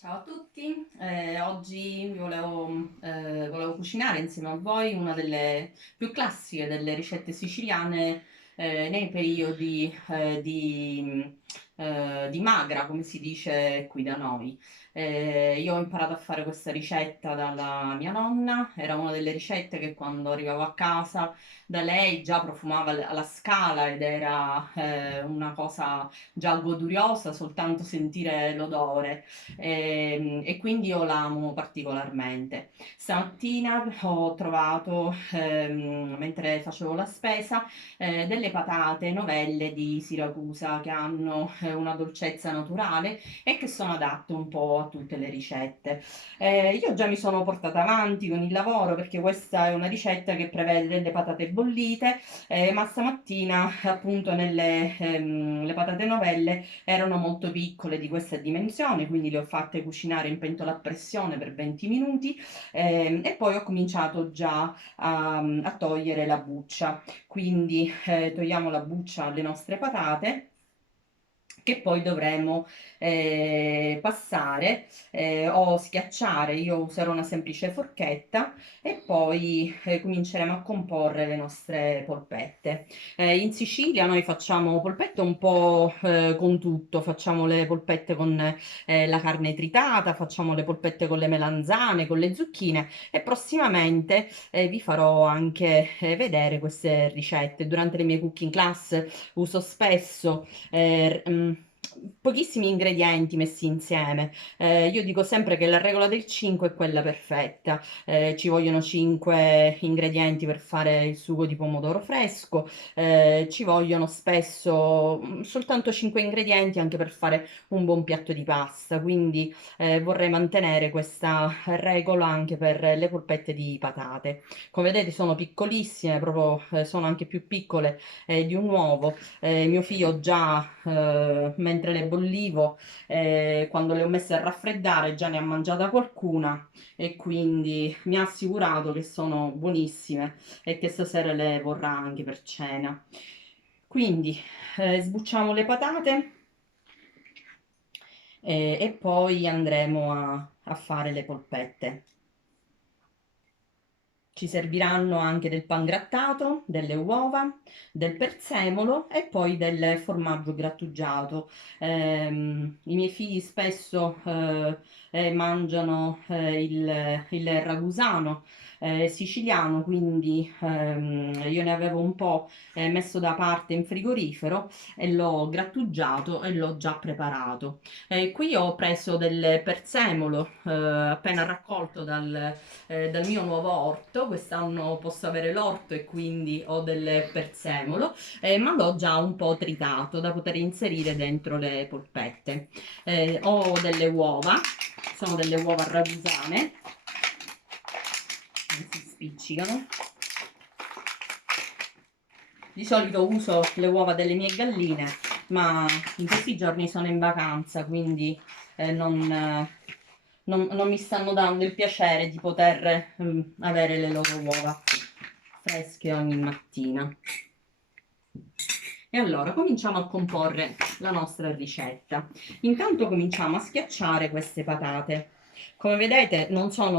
Ciao a tutti, oggi volevo cucinare insieme a voi una delle più classiche delle ricette siciliane nei periodi di magra, come si dice qui da noi. Io ho imparato a fare questa ricetta dalla mia nonna, era una delle ricette che quando arrivavo a casa da lei già profumava alla scala ed era una cosa già goduriosa soltanto sentire l'odore e quindi io l'amo particolarmente. Stamattina ho trovato, mentre facevo la spesa, delle patate novelle di Siracusa che hanno una dolcezza naturale e che sono adatte un po' a tutte le ricette. Io già mi sono portata avanti con il lavoro perché questa è una ricetta che prevede delle patate bollite, ma stamattina appunto le patate novelle erano molto piccole di questa dimensione, quindi le ho fatte cucinare in pentola a pressione per 20 minuti e poi ho cominciato già a togliere la buccia. Quindi togliamo la buccia alle nostre patate che poi dovremo passare o schiacciare. Io userò una semplice forchetta e poi cominceremo a comporre le nostre polpette. In Sicilia noi facciamo polpette un po' con tutto, facciamo le polpette con la carne tritata, facciamo le polpette con le melanzane, con le zucchine e prossimamente vi farò anche vedere queste ricette. Durante le mie cooking class uso spesso pochissimi ingredienti messi insieme. Io dico sempre che la regola del 5 è quella perfetta. Ci vogliono 5 ingredienti per fare il sugo di pomodoro fresco, ci vogliono spesso soltanto 5 ingredienti anche per fare un buon piatto di pasta, quindi vorrei mantenere questa regola anche per le polpette di patate. Come vedete sono piccolissime, proprio sono anche più piccole di un uovo. Mio figlio già mentre le bollivo, quando le ho messe a raffreddare, già ne ha mangiata qualcuna e quindi mi ha assicurato che sono buonissime e che stasera le vorrà anche per cena. Quindi sbucciamo le patate e poi andremo a fare le polpette. Ci serviranno anche del pangrattato, delle uova, del prezzemolo e poi del formaggio grattugiato. I miei figli spesso mangiano il ragusano siciliano, quindi io ne avevo un po' messo da parte in frigorifero e l'ho grattugiato e l'ho già preparato. Qui ho preso del prezzemolo appena raccolto dal mio nuovo orto. Quest'anno posso avere l'orto e quindi ho del prezzemolo, ma l'ho già un po' tritato da poter inserire dentro le polpette. Ho delle uova, sono delle uova ragusane, che si spiccicano. Di solito uso le uova delle mie galline, ma in questi giorni sono in vacanza, quindi non mi stanno dando il piacere di poter avere le loro uova fresche ogni mattina. E allora cominciamo a comporre la nostra ricetta. Intanto cominciamo a schiacciare queste patate. Come vedete non sono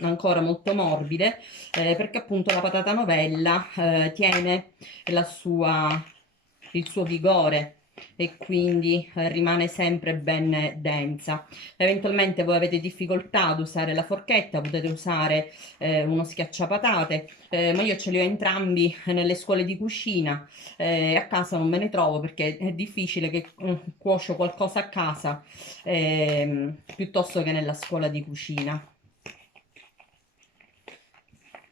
ancora molto morbide perché appunto la patata novella tiene il suo vigore e quindi rimane sempre ben densa. Eventualmente voi avete difficoltà ad usare la forchetta, potete usare uno schiacciapatate, ma io ce li ho entrambi nelle scuole di cucina. A casa non me ne trovo perché è difficile che cuocio qualcosa a casa piuttosto che nella scuola di cucina.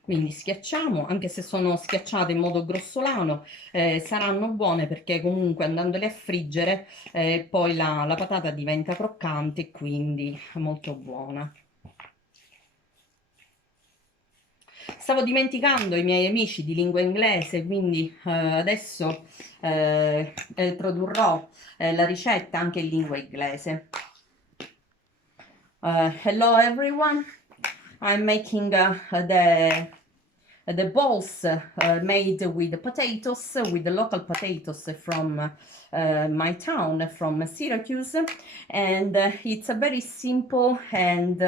Quindi schiacciamo, anche se sono schiacciate in modo grossolano, saranno buone perché comunque andandole a friggere poi la patata diventa croccante e quindi molto buona. Stavo dimenticando i miei amici di lingua inglese, quindi adesso produrrò la ricetta anche in lingua inglese. Hello everyone, I'm making the balls made with the potatoes, with the local potatoes from my town, from Syracuse, and it's a very simple and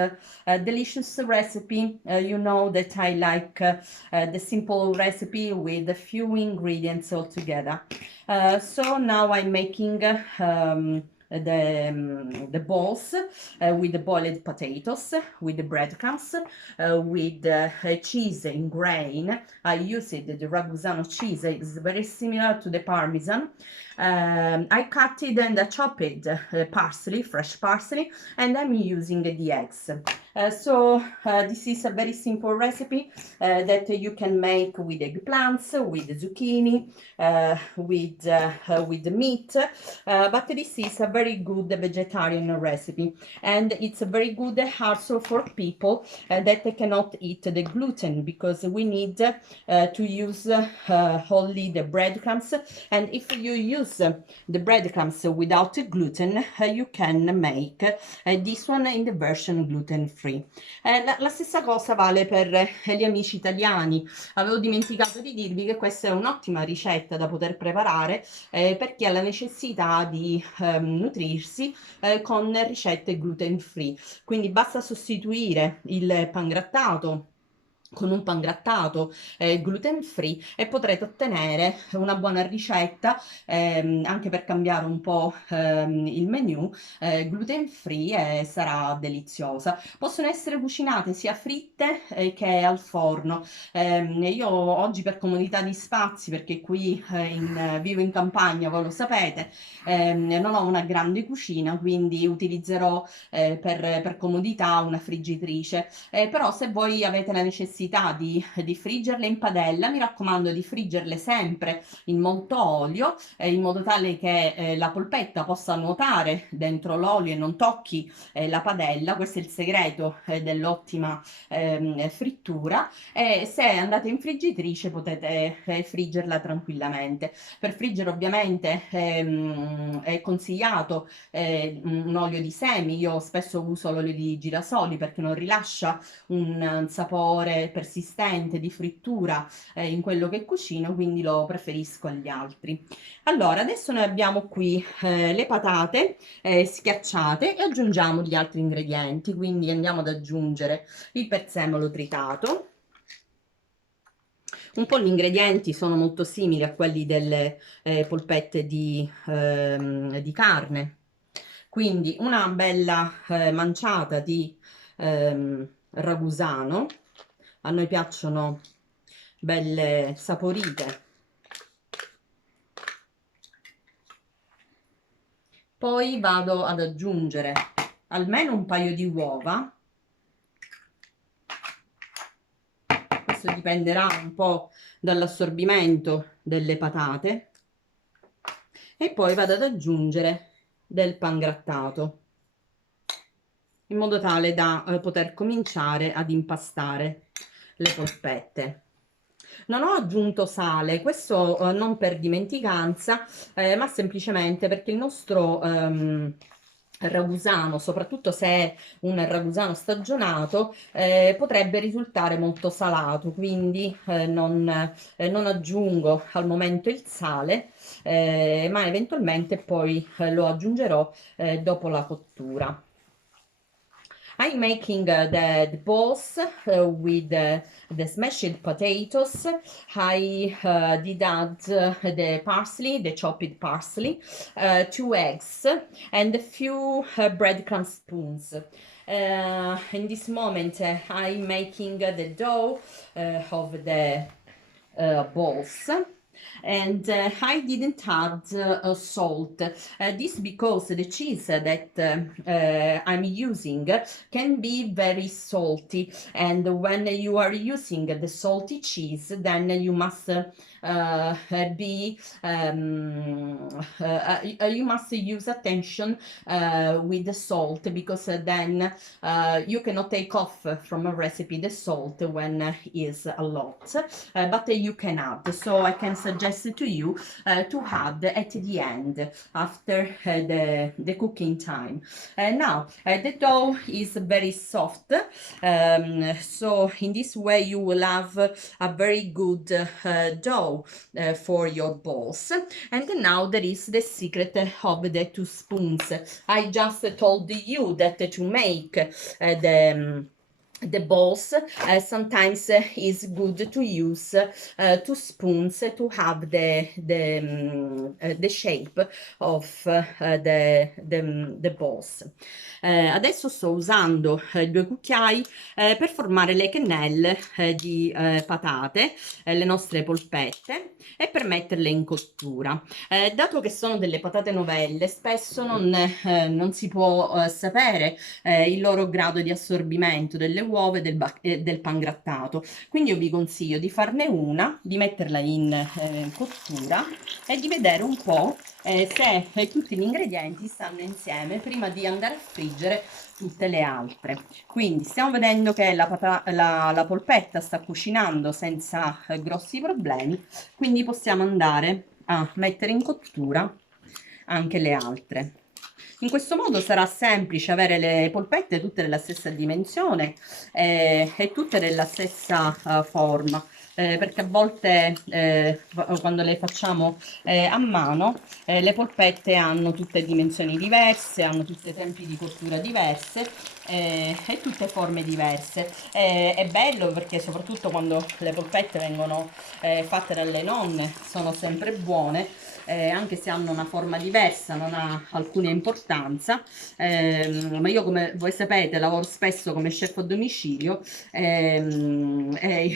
delicious recipe. You know that I like the simple recipe with a few ingredients all together. So now I'm making the balls with the boiled potatoes, with the breadcrumbs, with cheese in grain. I use it, the Ragusano cheese is very similar to the Parmesan. I cut it and I chopped parsley, fresh parsley, and I'm using the eggs. So this is a very simple recipe that you can make with eggplants, with zucchini, with meat, but this is a very good vegetarian recipe, and it's very good also for people that cannot eat the gluten, because we need to use only the breadcrumbs, and if you use the breadcrumbs without gluten, you can make this one in the version gluten free. La stessa cosa vale per gli amici italiani. Avevo dimenticato di dirvi che questa è un'ottima ricetta da poter preparare per chi ha la necessità di nutrirsi con ricette gluten free. Quindi basta sostituire il pangrattato con un pangrattato gluten free e potrete ottenere una buona ricetta, anche per cambiare un po' il menu, gluten free, e sarà deliziosa. Possono essere cucinate sia fritte che al forno. Io oggi, per comodità di spazi, perché qui vivo in campagna, voi lo sapete, non ho una grande cucina, quindi utilizzerò per comodità una friggitrice, però se voi avete la necessità di friggerle in padella, mi raccomando di friggerle sempre in molto olio, in modo tale che la polpetta possa nuotare dentro l'olio e non tocchi la padella. Questo è il segreto dell'ottima frittura, e se andate in friggitrice potete friggerla tranquillamente. Per friggere ovviamente è consigliato un olio di semi. Io spesso uso l'olio di girasoli perché non rilascia un sapore persistente di frittura in quello che cucino, quindi lo preferisco agli altri. Allora, adesso noi abbiamo qui le patate schiacciate, e aggiungiamo gli altri ingredienti. Quindi andiamo ad aggiungere il prezzemolo tritato. Un po' gli ingredienti sono molto simili a quelli delle polpette di carne, quindi una bella manciata di ragusano. A noi piacciono belle saporite. Poi vado ad aggiungere almeno un paio di uova. Questo dipenderà un po' dall'assorbimento delle patate. E poi vado ad aggiungere del pangrattato, in modo tale da poter cominciare ad impastare le polpette. Non ho aggiunto sale, questo non per dimenticanza, ma semplicemente perché il nostro ragusano, soprattutto se è un ragusano stagionato, potrebbe risultare molto salato, quindi non aggiungo al momento il sale, ma eventualmente poi lo aggiungerò dopo la cottura. I'm making the balls with the smashed potatoes. I did add the parsley, the chopped parsley, 2 eggs, and a few breadcrumb spoons. In this moment, I'm making the dough of the balls. And I didn't add salt. This because the cheese that I'm using can be very salty, and when you are using the salty cheese, then you must you must use attention with the salt, because then you cannot take off from a recipe the salt when is a lot, but you can add. So I can suggest suggest to you to add at the end after the cooking time. Now the dough is very soft, so in this way you will have a very good dough for your balls. And now there is the secret of the 2 spoons. I just told you that to make the balls, sometimes is good to use 2 spoons to have the shape of the balls. Adesso sto usando 2 cucchiai per formare le quenelle di patate, le nostre polpette, e per metterle in cottura. Dato che sono delle patate novelle, spesso non si può sapere il loro grado di assorbimento delle uova e del pangrattato, quindi io vi consiglio di farne una, di metterla in cottura e di vedere un po' se tutti gli ingredienti stanno insieme prima di andare a friggere tutte le altre. Quindi stiamo vedendo che la polpetta sta cucinando senza grossi problemi, quindi possiamo andare a mettere in cottura anche le altre. In questo modo sarà semplice avere le polpette tutte della stessa dimensione e tutte della stessa forma. Perché a volte quando le facciamo a mano le polpette hanno tutte dimensioni diverse, hanno tutti tempi di cottura diverse e tutte forme diverse. È bello perché soprattutto quando le polpette vengono fatte dalle nonne sono sempre buone, anche se hanno una forma diversa non ha alcuna importanza, ma io, come voi sapete, lavoro spesso come chef a domicilio e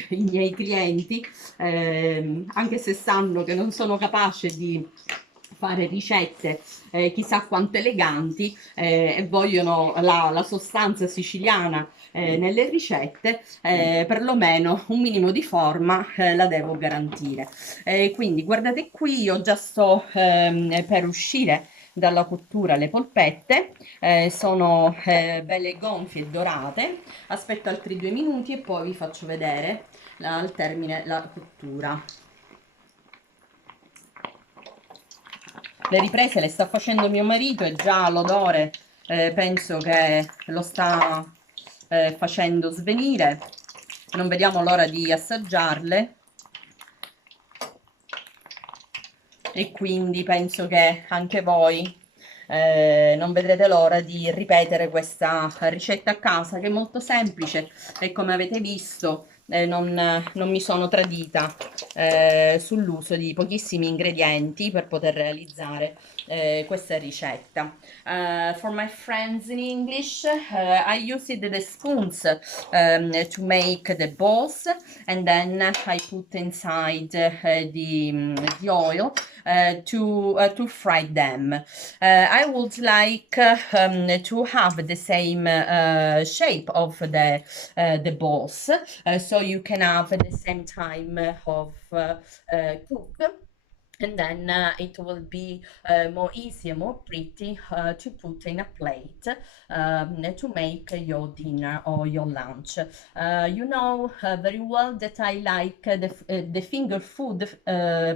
i miei clienti, anche se sanno che non sono capace di fare ricette chissà quanto eleganti e vogliono la sostanza siciliana nelle ricette, perlomeno un minimo di forma la devo garantire. Quindi guardate qui, io già sto per uscire dalla cottura le polpette, sono belle gonfie e dorate. Aspetto altri 2 minuti e poi vi faccio vedere al termine la cottura. Le riprese le sta facendo mio marito e già l'odore penso che lo sta facendo svenire. Non vediamo l'ora di assaggiarle e quindi penso che anche voi non vedrete l'ora di ripetere questa ricetta a casa, che è molto semplice e, come avete visto, non mi sono tradita sull'uso di pochissimi ingredienti per poter realizzare questa ricetta. For my friends in English, I used the spoons to make the balls, and then I put inside the oil to fry them. I would like to have the same shape of the balls, so you can have the same time of cook. And then it will be more easy and more pretty to put in a plate to make your dinner or your lunch. You know very well that I like the finger food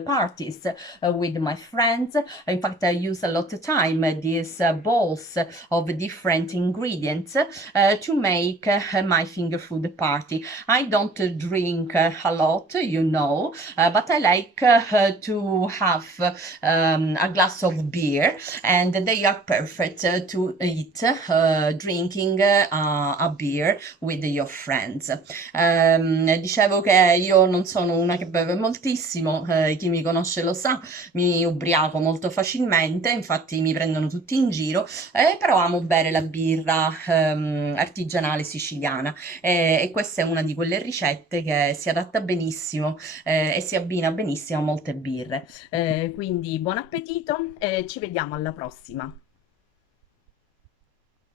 parties with my friends. In fact, I use a lot of time these balls of different ingredients to make my finger food party. I don't drink a lot, you know, but I like to have a glass of beer, and they are perfect to eat drinking a beer with your friends. Dicevo che io non sono una che beve moltissimo, chi mi conosce lo sa, mi ubriaco molto facilmente, infatti mi prendono tutti in giro, però amo bere la birra artigianale siciliana e questa è una di quelle ricette che si adatta benissimo e si abbina benissimo a molte birre. Quindi buon appetito e ci vediamo alla prossima.